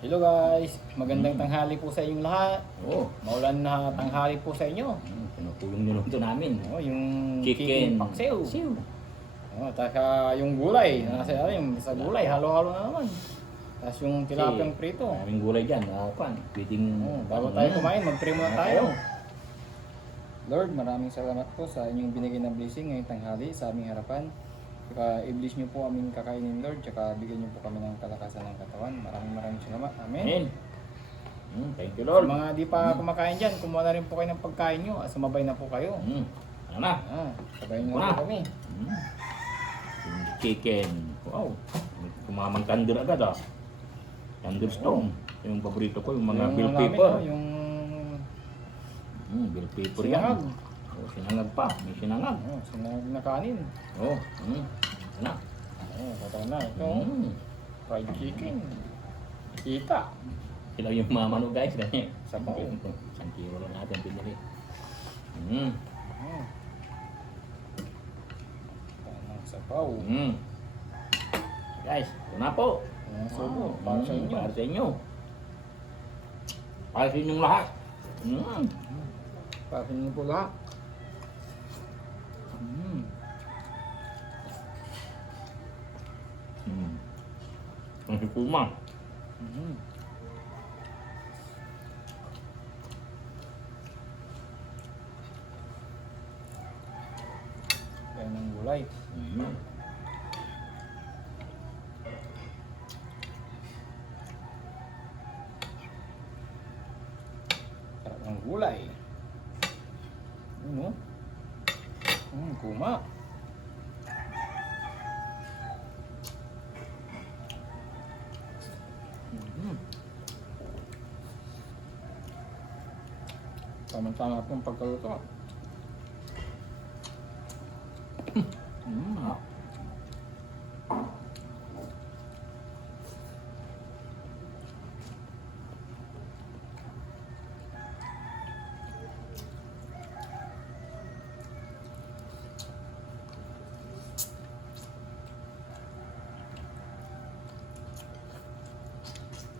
Hello guys, magandang tanghali po sa inyong lahat. Oo. Maulan na tanghali po sa inyo. Ano po yung niluto namin? Yung Chicken. paksiw. Siw. Taka yung gulay, nasa ilalim, sa gulay, halo-halo na naman. Tapos yung tilapiyang prito. Maraming gulay dyan. Pwedeng... Bago tayo kumain, mag-pray muna tayo. Lord, maraming salamat po sa inyong binigay na blessing ngayong tanghali sa aming harapan. Saka i-bless niyo po aming kakainin, Lord. Saka bigyan niyo po kami ng kalakasan ng katawan. Maraming salamat. Amen. Thank you, Sa Lord. mga di pa kumakain dyan, kumuha na rin po kayo ng pagkain nyo. Sumabay na po kayo. Ano na? Sabayin nyo na po kami. Yung chicken. Wow. Kumamang tandur agad Thunderstorm. Yung paborito ko, yung mga bell pepper. Yung Bell pepper sinangag. yan. Sinangag pa. May sinangag. Sinangag na kanin. Ano na? Kataw na. Ito, fried chicken. Kita. Sila yung mamano guys. Sabaw. Isang kilo lang natin pinili. Tanang sabaw. Guys, ito na po. Subo. Para sa inyo. Para sa inyo. Para sa inyong lahat. Para sa inyo po lahat. Ang hikuma. Kaya ng gulay. Sarap ng gulay. Ano? Kuma. Tama-tama pong pagkaluto.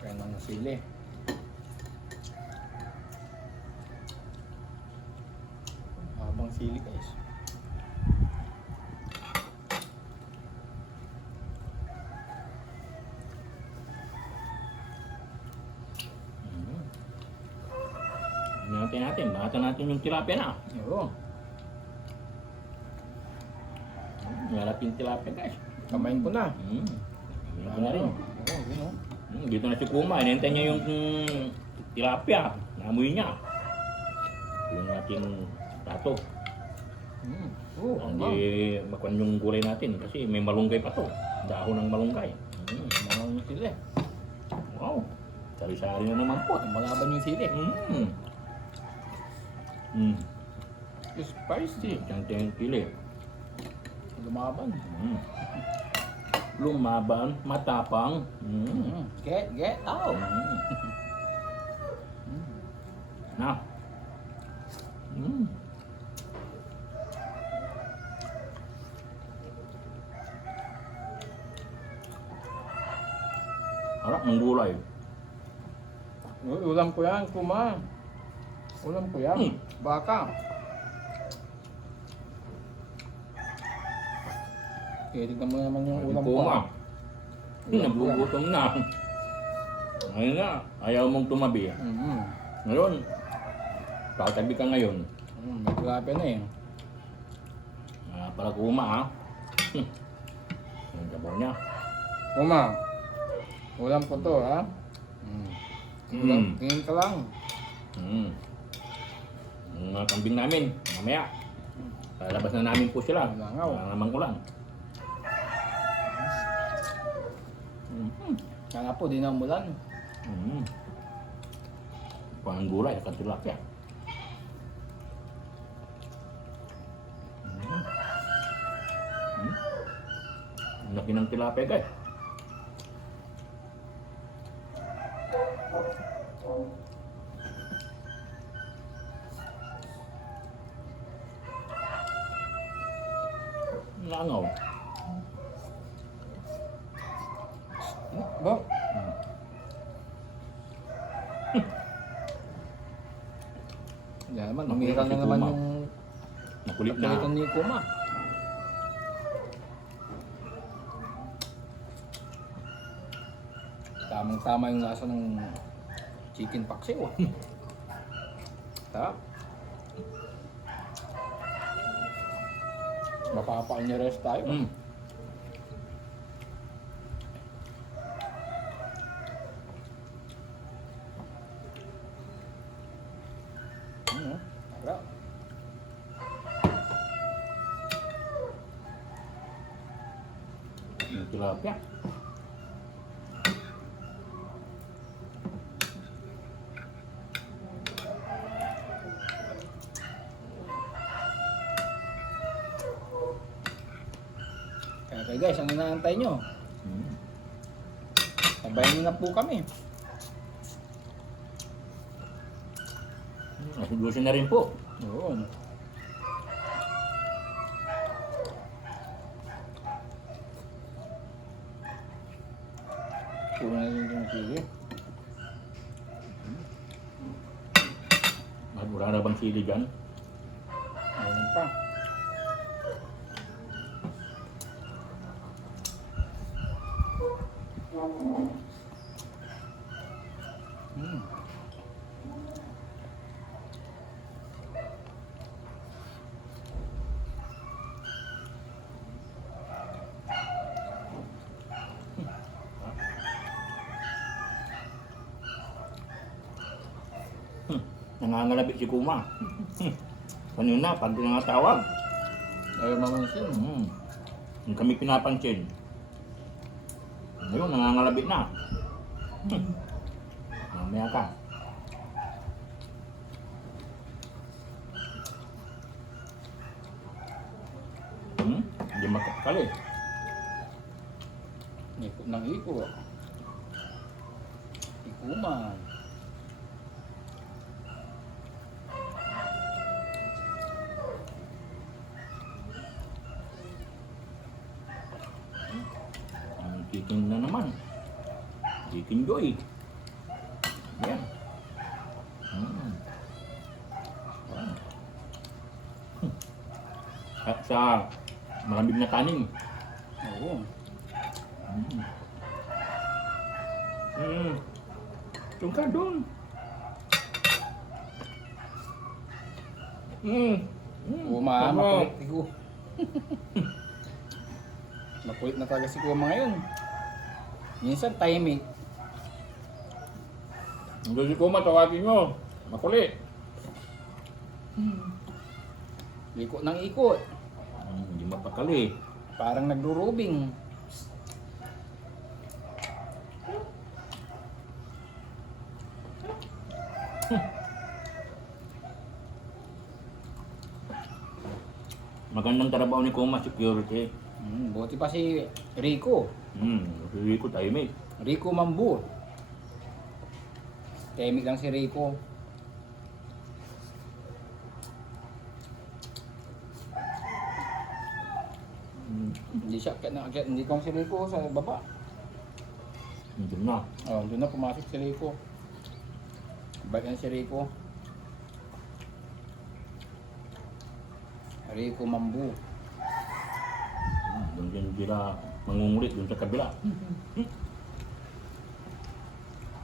Kaya ng sili. Habang sili guys. Bahatan natin yung tilapia na. Oo. Ngarap yung tilapia guys. Kamain ko na. Ito na rin. Oo, yun o. Dito na si Kuma. Inintay niya yung tilapia. Naamoy niya. Yung ating plato. Hindi makuha yung gulay natin kasi may malunggay pa to. Dahon ng malunggay. Mahal yung sili. Wow. Sari-sari na naman po. Malaban yung sili. Spicy. Diyan yung pili. Lumaban. Lumaban, matapang. Get out. Na. Harap ng gulay. Ulam ko yan, Kuma. Ulam ko yan. Baka. Okay, tignan mo naman yung ulam ko. Kuma. Nagugutom na. Ngayon nga, ayaw mong tumabi. Ngayon, tatabi ka ngayon. May tilapia na eh. Para Kuma ha. Ang sabaw niya. Kuma, ulam ko to ha. Tingin ka lang. Ang mga kambing namin, mamaya. Lalabas na namin po sila. Langaw. Naman ko lang. Kaya po, di na umulan. Pang gulay, at tilapia. Ang laki ng tilapia guys. Langaw. Ba? naman, Nakulit umiral si na naman Kuma. yung Nakulit na. pagkalitan ni Kuma. Tamang-tama yung lasa ng chicken paksiw. Tap. Mapapanya-rest tayo. Mm. Ano? Sarap. Yung tilapia. Kaya guys, ang inaantay nyo, Mm. sabayan nyo na po kami. Nasudusin na rin po. Oo. Puro na rin yung sili. Wala na bang sili dyan? Ayun pa. Hmm. Nangangalabit si Kuma. Kanina, pag nangatawag. Ayaw mamansin. Yung kami pinapansin. Ngayon, nangangalabit na. Mamaya ka. Hindi makapakali. Ikot ng ikot. Ikuman. Chicken na naman. Chicken Joy. Yan. Wow. At sa malamig na kanin. Oo. Yung ka doon. Kuma, makulit si Kuma. Makulit na talaga si Kuma ngayon. Minsan timing. Hindi si Kuma, tawagin nyo. Makulit. Ikot ng ikot. Hindi mapakali. Parang nagdurubing. Magandang trabaho ni Kuma, security. Buti pa si Rico. Hindi ko tayo mate. Rico Mambu. Timing lang si Rico. Hindi siya akyat na akyat. Hindi kong si Rico sa baba. Hindi na. Oh, doon na pumasok si Rico. Balik na si Rico. Rico Mambu. Doon din sila mangungulit doon sa kabila.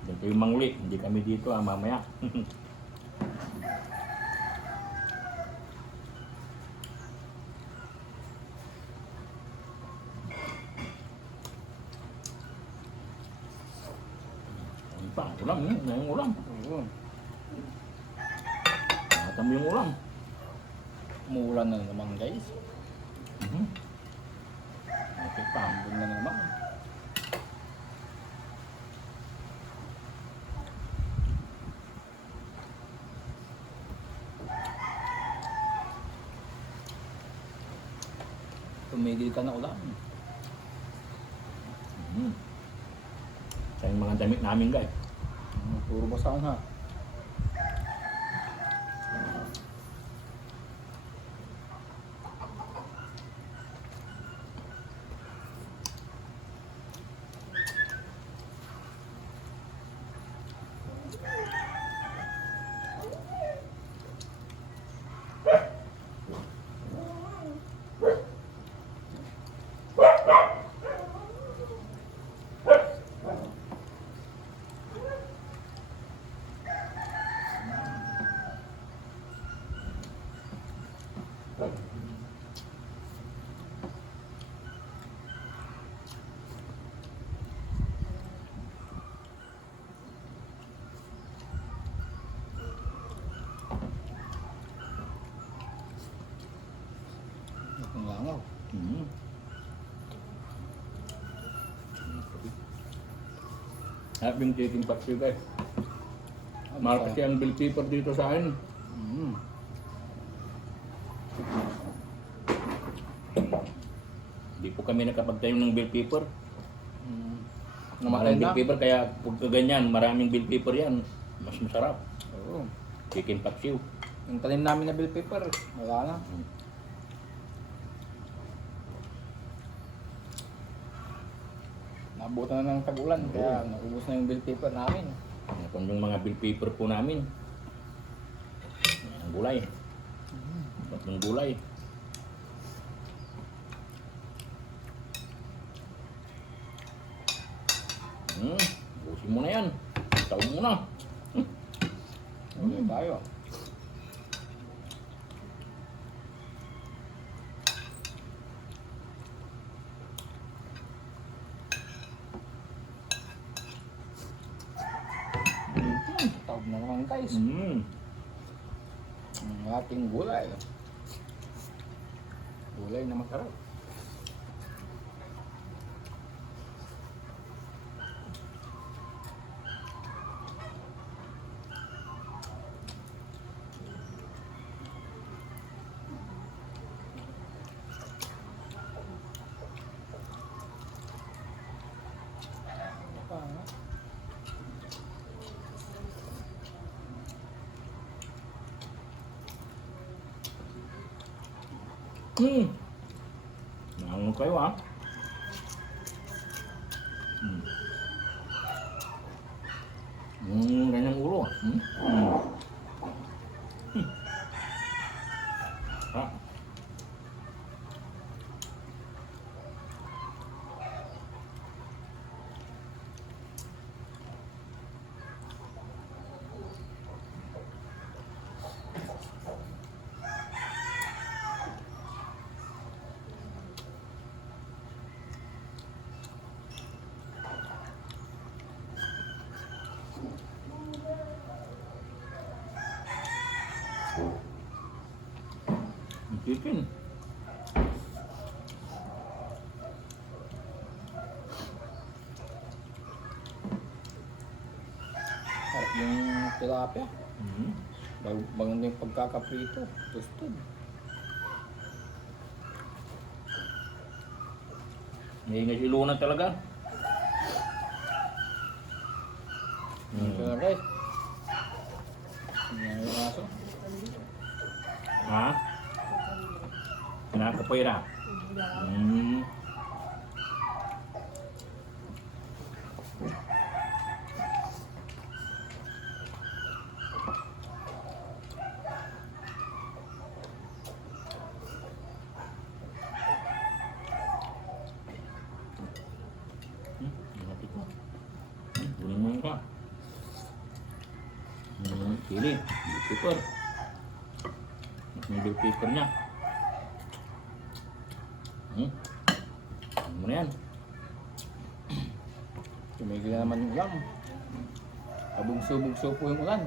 Doon kayo mangulit. Hindi kami dito mamaya. Ano pa? Ulam yun. Yung ulam. Oo. Matam yung ulam. Umuulan na naman guys. Okay pa. Tambon na naman. Tumigil ka na ulan. Sa yung mga damit namin guys. Puro basang ha. Harap yung chicken paksiw guys. Mahal kasi ang bell pepper dito sa akin. Mm. Hindi po kami nakapagtayo ng bell pepper. Mm. Namatay Namatay bell na. pepper kaya pagka ganyan, maraming bell pepper yan. Mas masarap. Oo. Chicken paksiw. Yung tanim namin na bell pepper, wala na. Nabutan na ng tag-ulan, kaya naubos na yung bell pepper namin. Kung yung mga bell pepper po namin. Ang gulay. Tatlong gulay. Busin mo na yan. Tawag mo na. Okay tayo. Tawag na naman guys. Ang ating gulay. Gulay na masarap. Ano kayo ha? Ganyang ulo. Ha? Chicken. Sarap yung tilapia. Maganda yung pagkakaprito. Toasted. May si Luna talaga. Ito na guys. Yan yung aso. Ha? Kinakapoy na. Malapit na. Kunin mo ka. Pili. Bell pepper. Yung bell pepper niya. Ano mo na yan? Tumigil na naman yung ulam. Kabugso-bugso po yung ulan.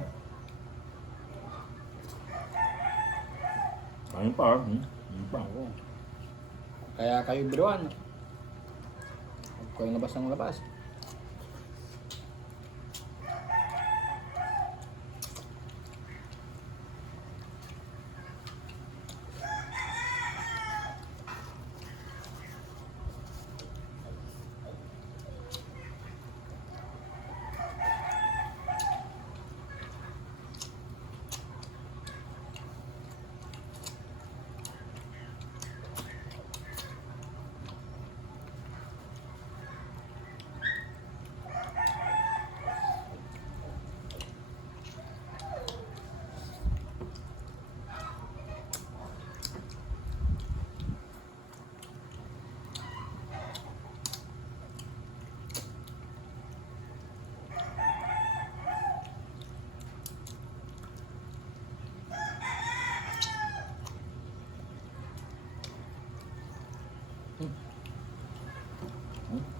Ayun pa. Ayun pa. Oo. Kaya kayo biruan. Huwag kayo labas ng labas.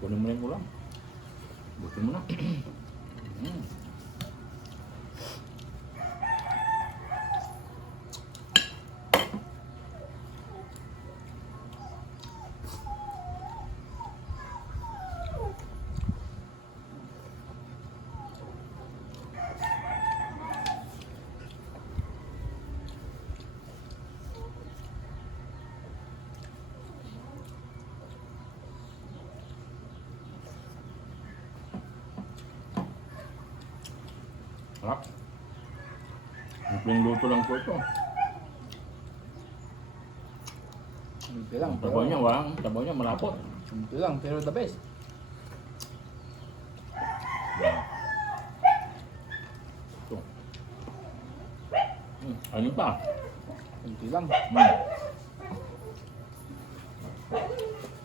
Kunin mo na yung ulam. Butin mo na. Sarap. Simpleng luto lang po ito. Simple lang. Ang sabaw niya, sabaw niya malapot. Simple lang, pero the best. Ito. Ano pa? Simple lang. Hmm.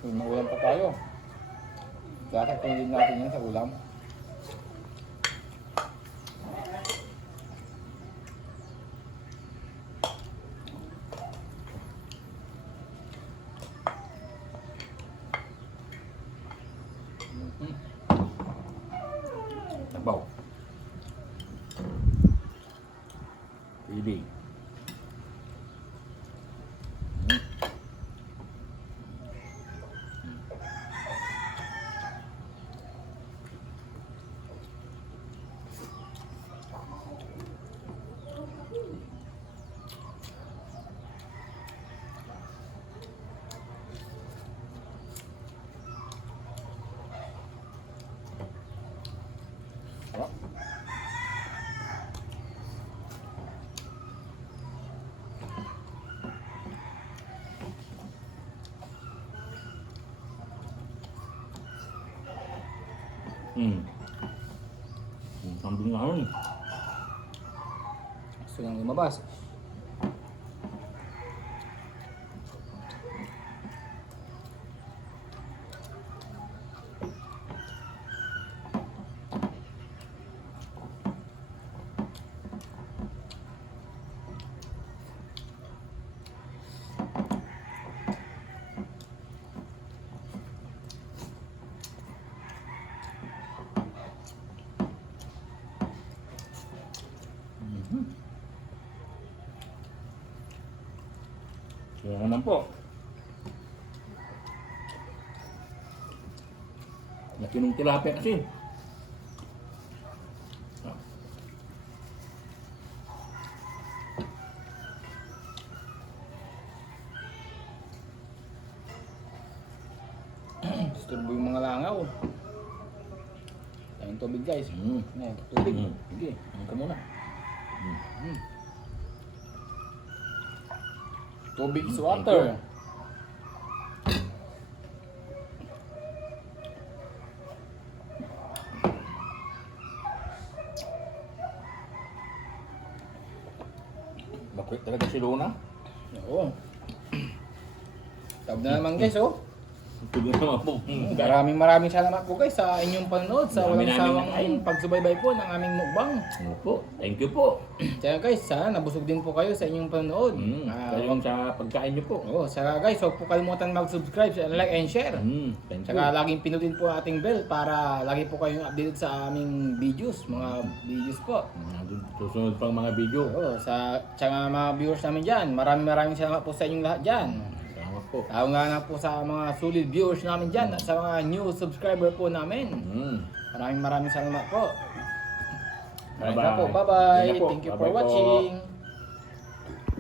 Kung maulam pa tayo. Dapat tuloy natin yan sa ulam. Sabaw. Pili. Sarap. Yung kambing namin. Gusto nang lumabas. Kaya naman po. Laki ng tilapia kasi. Disturbo yung mga langaw. Tayong tubig guys. Ayan, tubig. Sige, ano ka muna? Tubig is Thank water. you. Bakit talaga si Luna? Oo. Tab na naman guys, oh. Tuloy naman po. Maraming salamat po guys sa inyong panonood, sa walang Dami sawang namin pagsubaybay po ng aming mukbang. Ano po? Thank you po. Kaya guys, sana nabusog din po kayo sa inyong panonood. Kayong sa pagkain niyo po. Saka guys, huwag po kalimutan mag-subscribe, like and share. Thank you. Saka laging pinutin po ang ating bell para lagi po kayong updated sa aming videos, mga videos po. Susunod pang mga video. Sa mga viewers namin dyan, maraming salamat po sa inyong lahat dyan. Salamat po. Tao nga na po sa mga solid viewers namin dyan at sa mga new subscriber po namin. Maraming salamat po. Bye-bye. Bye-bye. Thank you po. Thank you for Bye-bye po. watching.